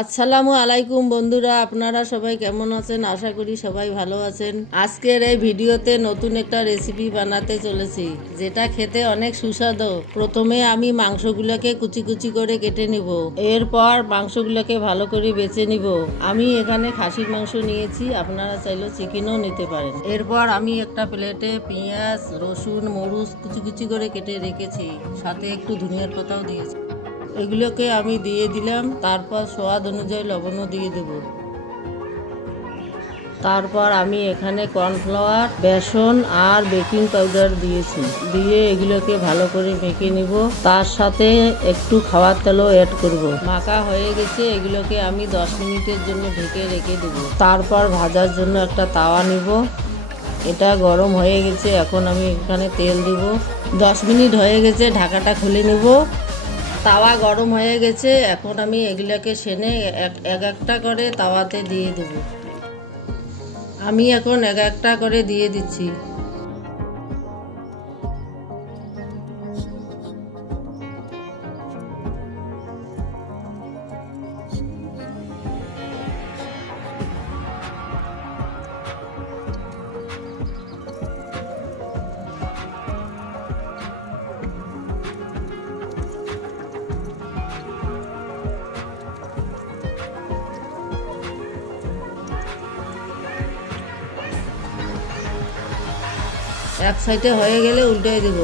আসসালামু আলাইকুম বন্ধুরা, আপনারা সবাই কেমন আছেন? আশা করি সবাই ভালো আছেন। আজকের এই ভিডিওতে নতুন একটা রেসিপি বানাতে চলেছি, যেটা খেতে অনেক সুস্বাদু। প্রথমে আমি মাংসগুলোকে কুচি কুচি করে কেটে নিব, এরপর মাংসগুলোকে ভালো করে বেছে নিব। আমি এখানে খাসির মাংস নিয়েছি, আপনারা চাইলে চিকেনও নিতে পারেন। এরপর আমি একটা প্লেটে পেঁয়াজ, রসুন, মরিচ কুচি কুচি করে কেটে রেখেছি, সাথে একটু ধনিয়ার পাতাও দিয়েছি। এগুলোকে আমি দিয়ে দিলাম, তারপর স্বাদ অনুযায়ী লবণও দিয়ে দেব। তারপর আমি এখানে কর্নফ্লাওয়ার, বেসন আর বেকিং পাউডার দিয়েছি, দিয়ে এগুলোকে ভালো করে মেখে নিব। তার সাথে একটু খাওয়ার তেলও অ্যাড করব। মাখা হয়ে গেছে, এগুলোকে আমি 10 মিনিটের জন্য ঢেকে রেখে দেব। তারপর ভাজার জন্য একটা তাওয়া নিব, এটা গরম হয়ে গেছে। এখন আমি এখানে তেল দিব। 10 মিনিট হয়ে গেছে, ঢাকাটা খুলে নিব। তাওয়া গরম হয়ে গেছে, এখন আমি এগুলোকে সেনে এক একটা করে তাওয়াতে দিয়ে দেব। আমি এখন এক একটা করে দিয়ে দিচ্ছি। এক সাইডে হয়ে গেলে উল্টে দেব।